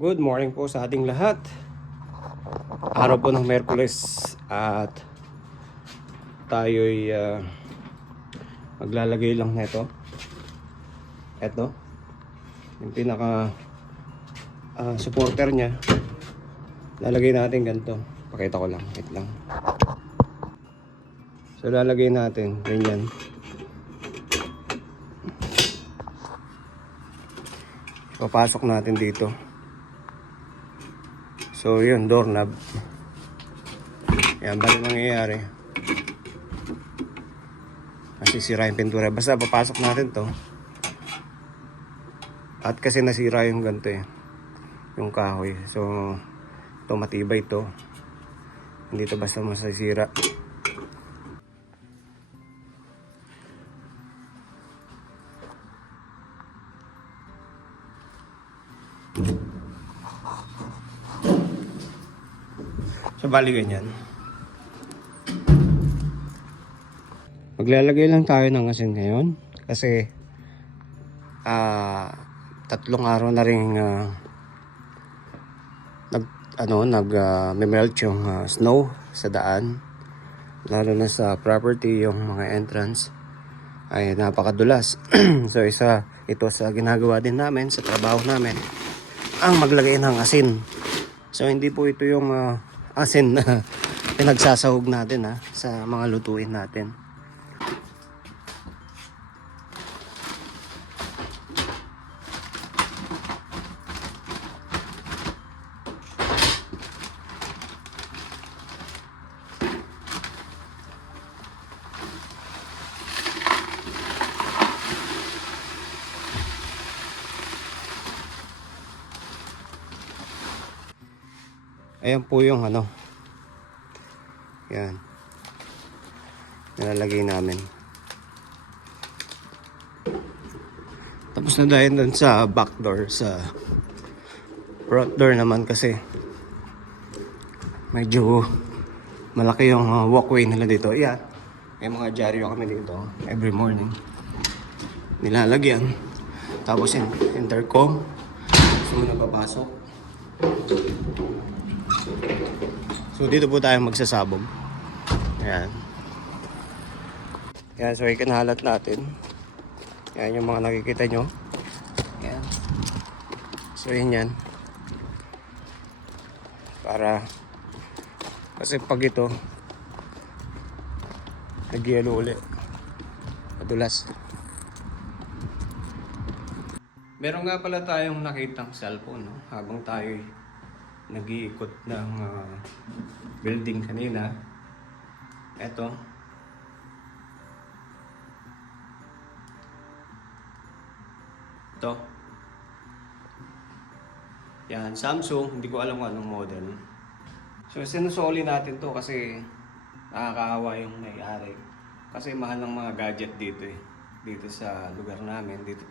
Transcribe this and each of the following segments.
Good morning po sa ating lahat. Araw po ng Miyerkules at tayo'y maglalagay lang nito. Ito, yung pinaka supporter niya. Lalagay natin ganito. Pakita ko lang, wait lang. So lalagay natin ganyan. Papasok natin dito. So yun, doorknob. Yan, bali mangyayari. Nasisira yung pintura. Basta papasok natin to. At kasi nasira yung ganito eh. Yung kahoy. So, ito matibay to. Hindi to basta masisira. So, bali ganyan. Maglalagay lang tayo ng asin ngayon. Kasi, 3 araw na rin nag-melt yung snow sa daan. Lalo na sa property, yung mga entrance ay napakadulas. So, ito sa ginagawa din namin, sa trabaho namin, ang maglagay ng asin. So, hindi po ito yung asin na pinagsasahog natin sa mga lutuin natin. Ayan po yung yan, nilalagay namin. Tapos na dahil dun sa back door. Sa front door naman kasi medyo malaki yung walkway nila dito. Ayan, may mga dyaryo kami dito every morning nilalagyan. Tapos yung intercom, gusto mo na papasok. So dito po tayo magsasabog. Ayan. Ayan, so ikinahalat natin. Ayan yung mga nakikita nyo. Ayan. So yun yan. Para kasi pag ito nag-yelo ulit. Madulas. Meron nga pala tayong nakitang cellphone habang tayo'y nag-iikot ng building kanina. Eto. Ito. Yan, Samsung. Hindi ko alam kung anong model. So, sinusoli natin to kasi nakakaawa yung may-ari. Kasi mahal ng mga gadget dito eh. Dito sa lugar namin. Dito.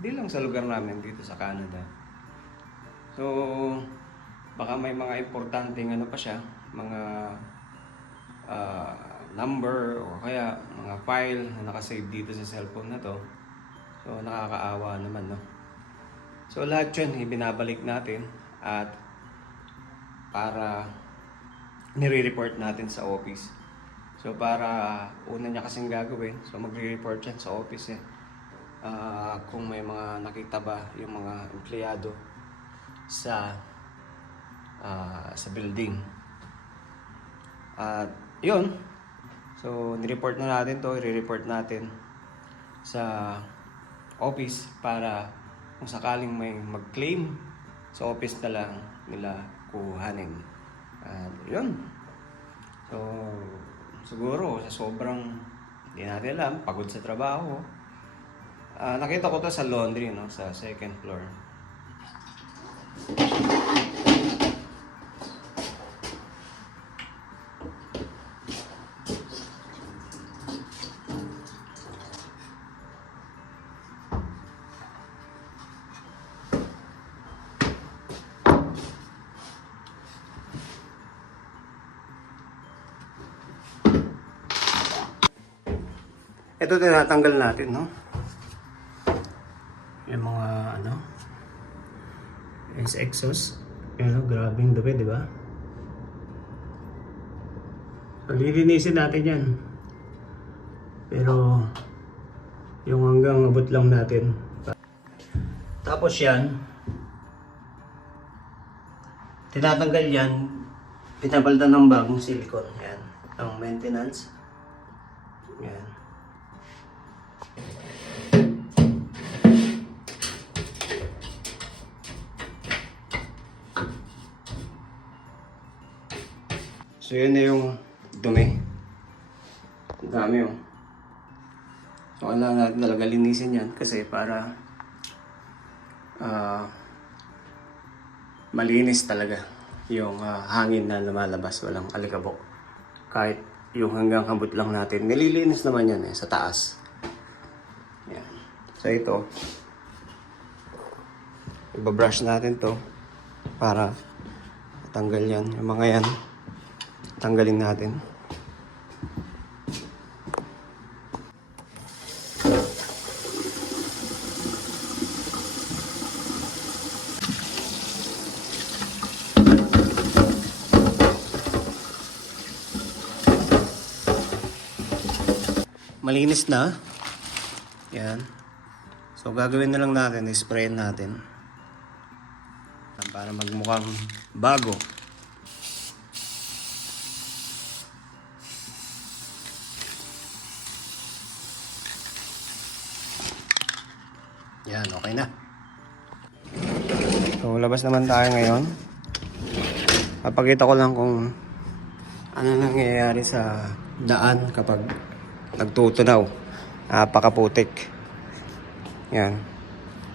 Hindi lang sa lugar namin, dito sa Canada. So, baka may mga importanteng pa siya, mga number o kaya mga file na nakasave dito sa cellphone na to. So nakakaawa naman, no? So lahat yun ibinabalik natin at para nire-report natin sa office. So para una niya kasing gagawin, so magre-report yan sa office kung may mga nakita ba yung mga empleyado sa building. At yun, so nireport na natin to, i-report natin sa office para kung sakaling may mag-claim sa office na lang nila kuhanin. At yun, so siguro sa sobrang hindi natin alam, pagod sa trabaho, nakita ko to sa laundry, no, sa second floor. Ito tinatanggal natin, no? Yung mga Yan sa exhaust. Yan o, grabe yung dumi, di ba? So, lilinisin natin yan. Pero, yung hanggang abot lang natin. Tapos yan, tinatanggal yan, pinapalitan ng bagong silicone. Yan, ang maintenance. Yan. So yun na yung dumi. Ang dami yung. So kailangan natin talaga linisin yan kasi para malinis talaga yung hangin na lumalabas, walang alikabok. Kahit yung hanggang kabut lang natin, nililinis naman yan sa taas. Yan. So ito, ibabrush natin to para tanggal yan, yung mga yan. Tanggalin natin. Malinis na. Yan. So gagawin na lang natin, sprayin natin para magmukhang bago. Yan, okay na. So, labas naman tayo ngayon. Papakita ko lang kung ano nangyayari sa daan kapag nagtutunaw. Napakaputik. Yan.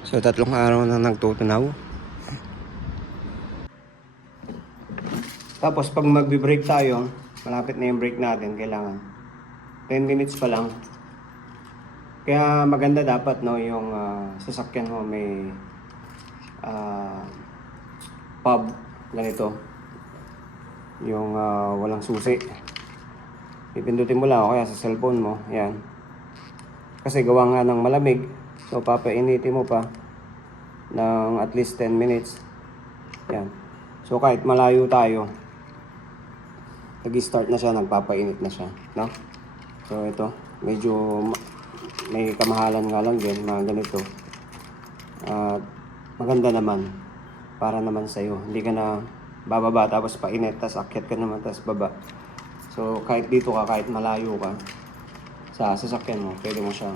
So, 3 araw na nagtutunaw. Tapos, pag magbe-brake tayo, malapit na yung brake natin, kailangan 10 minutes pa lang. Kaya maganda dapat yung sasakyan mo may pub ganito. Yung walang susi. Pipindutin mo lang o kaya sa cellphone mo. Yan. Kasi gawa nga ng malamig. So papainitin mo pa ng at least 10 minutes. Yan. So kahit malayo tayo, nag-start na siya, nagpapainit na siya. No? So ito, medyo may kamahalan nga lang din, mga ganito. At maganda naman. Para naman sa'yo. Hindi ka na bababa tapos painit, tapos akyat ka naman, tapos baba. So kahit dito ka, kahit malayo ka sa sasakyan mo, pwede mo siyang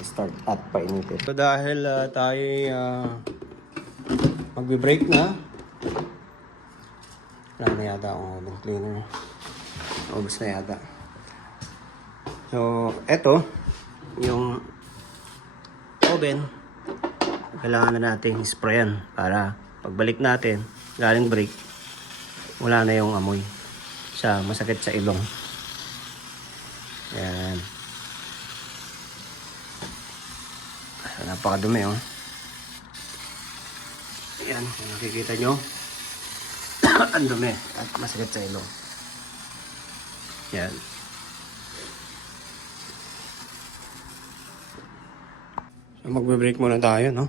start at painitin. So dahil tayo magbe-brake na, wala na yata akong oven cleaner. Ubus na yata. So eto, yung oven, kailangan na natin sprayan para pagbalik natin galing brake, wala na yung amoy sa masakit sa ilong. Yan. Napakadumi oh. Yan, nakikita nyo. Ang dumi at masakit sa ilong. Yan. So, magbe-brake muna tayo, no?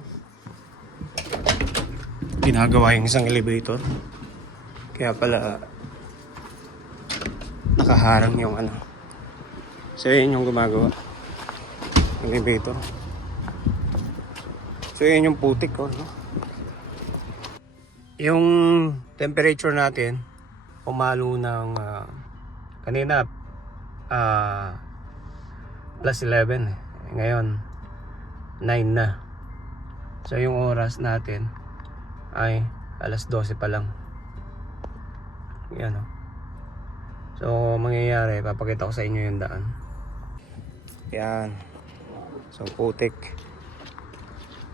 Ginagawa yung isang elevator. Kaya pala nakaharang yung ano. So, yun yung gumagawa. Elevator. So, yun yung putik ko, no? Yung temperature natin, pumalo ng kanina plus 11. Ngayon, 9 na. So yung oras natin ay alas 12 pa lang. Yan o. So mangyayari, papakita ko sa inyo yung daan. Yan. So putik.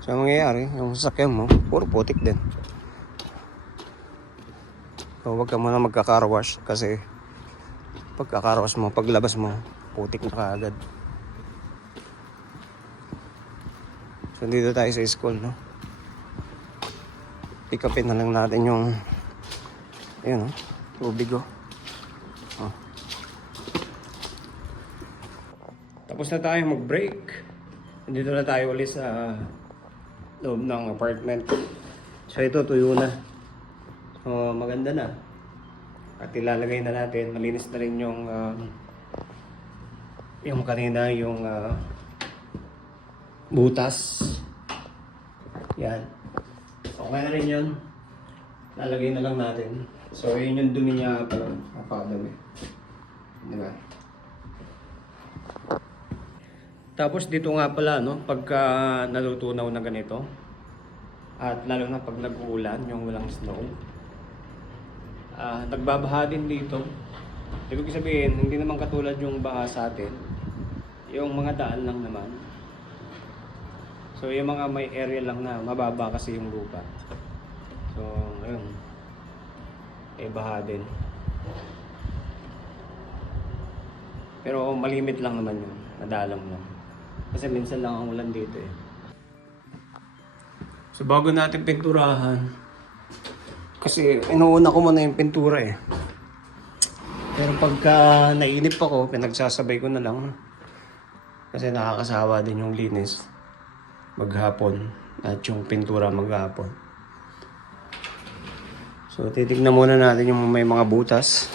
So mangyayari, yung sasakyan mo, puro putik din. So huwag ka muna magka-car-wash kasi pagka-car-wash mo, paglabas mo, putik na kaagad. So dito tayo sa school, no? Pick upin na lang natin yung ayun, no? Tubig, oh. Tapos na tayo mag-break. Dito na tayo ulit sa loob ng apartment. So So ito, tuyo na. So maganda na. At ilalagay na natin, malinis na rin yung kanina, yung butas. Yan. Okay na rin yun. Lalagay na lang natin. So yun yung dumi niya pala. Napakadumi. Diba? Tapos dito nga pala, no, pagka nalutunaw na ganito, at lalo na pag nag-uulan, yung walang snow, nagbabaha din dito. Ibig sabihin, hindi naman katulad yung baha sa atin. Yung mga daan lang naman. So yung mga may area lang na mababa kasi yung lupa. So ayun, baha din. Pero malimit lang naman yun, madalang lang. Kasi minsan lang ang ulan dito eh. So bago natin pinturahan, kasi inuuna ko muna yung pintura eh. Pero pagka nainip ako, pinagsasabay ko na lang. Kasi nakakasawa din yung linis maghapon at yung pintura maghapon. So titignan muna natin yung may mga butas.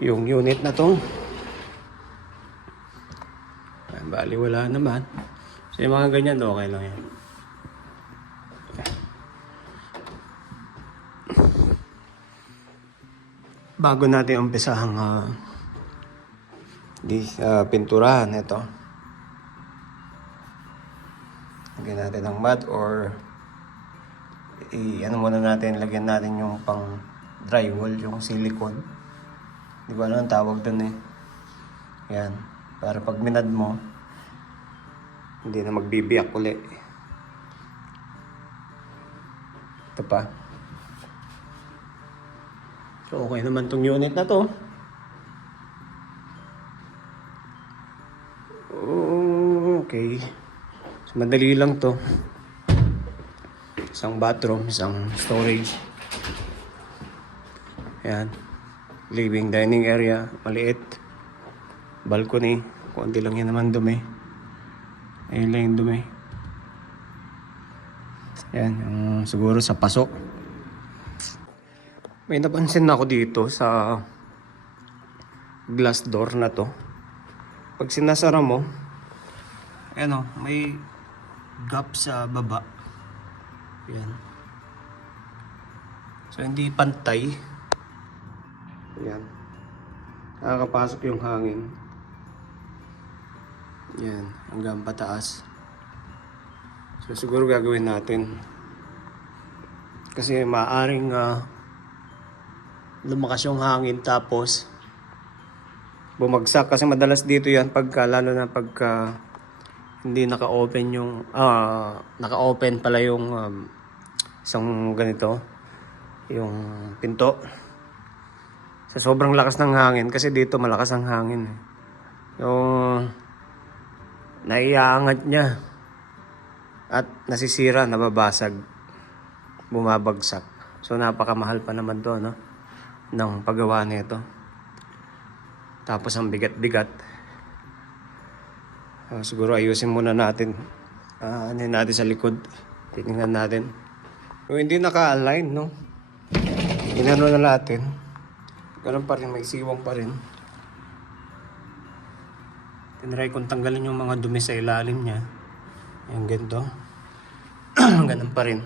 Yung unit na to. Bali wala naman. So yung mga ganyan, okay lang yan. Bago natin umpisahang pinturahan ito, lagyan natin ng mud or ano muna natin, lagyan natin yung pang drywall, yung silicone. Di ba ano ang tawag dun eh. Yan, para pag minad mo, hindi na magbibiyak uli. Ito pa. So okay naman tong unit na to. Okay. So madali lang to. Isang bathroom, isang storage. Ayan. Living dining area, maliit. Balcony, konti lang yan naman dumi. Ayun lang yung dumi. Ayan, yung siguro sa pasok. May napansin ako dito sa glass door na to. Pag sinasara mo, ayan o, may gap sa baba. Ayan. So hindi pantay. Ayan. Nakakapasok yung hangin. Ayan, hanggang pataas. So siguro gagawin natin. Kasi maaaring lumakas yung hangin tapos bumagsak. Kasi madalas dito yan pagka, lalo na pagka hindi naka-open yung naka-open pala yung isang ganito, yung pinto. Sa sobrang lakas ng hangin, kasi dito malakas ang hangin. Yung naiaangat niya at nasisira, nababasag, bumabagsak. So napakamahal pa naman to, no, ng paggawa nito. Tapos ang bigat-bigat. Siguro ayusin muna natin. Ano natin sa likod. Tingnan natin. Kung hindi naka-align, no, inano na natin. Ganun pa rin, may siwang pa rin. Tinry kong tanggalin yung mga dumi sa ilalim niya. Yung ganito. Ganun pa rin.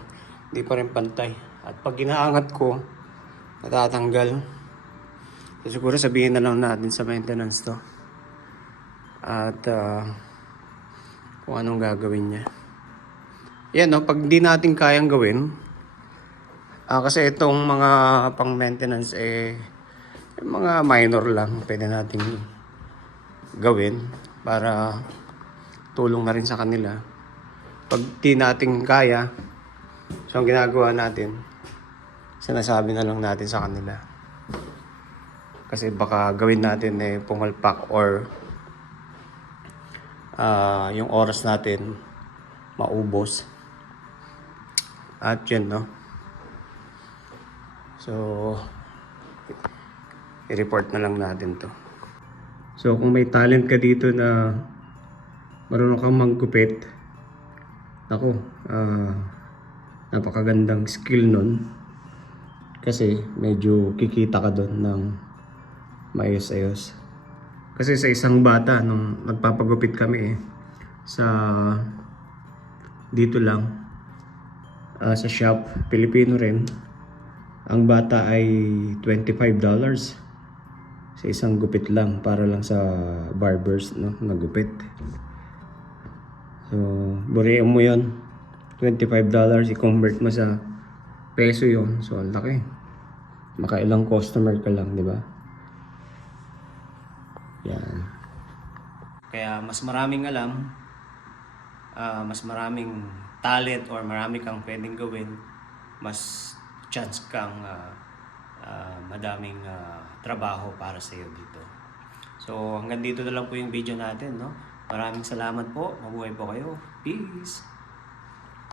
Hindi pa rin pantay. At pag ginaangat ko, natatanggal. So, siguro sabihin na lang natin sa maintenance to. At kung anong gagawin niya. Yan, no, pag di natin kayang gawin, kasi itong mga pang maintenance mga minor lang pwede nating gawin para tulong na rin sa kanila. Pag di natin kaya, so ang ginagawa natin, sinasabi na lang natin sa kanila. Kasi baka gawin natin pumalpak or yung oras natin maubos. At yun, no. So i-report na lang natin to. So kung may talent ka dito na marunong kang manggupit, ako, napakagandang skill nun. Kasi medyo kikita ka doon ng maayos-ayos. Kasi sa isang bata, nung nagpapagupit kami sa dito lang, sa shop, Pilipino rin, ang bata ay $25 sa isang gupit lang, para lang sa barbers, no, nagupit. So, buriin mo yun, $25, i-convert mo sa peso yun. So, ang laki. Makailang customer ka lang, di ba? Yan. Kaya mas maraming alam, mas maraming talent, or marami kang pwedeng gawin, mas chance kang madaming trabaho para sa iyo dito. So hanggang dito na lang po yung video natin, no? Maraming salamat po. Mabuhay po kayo. Peace!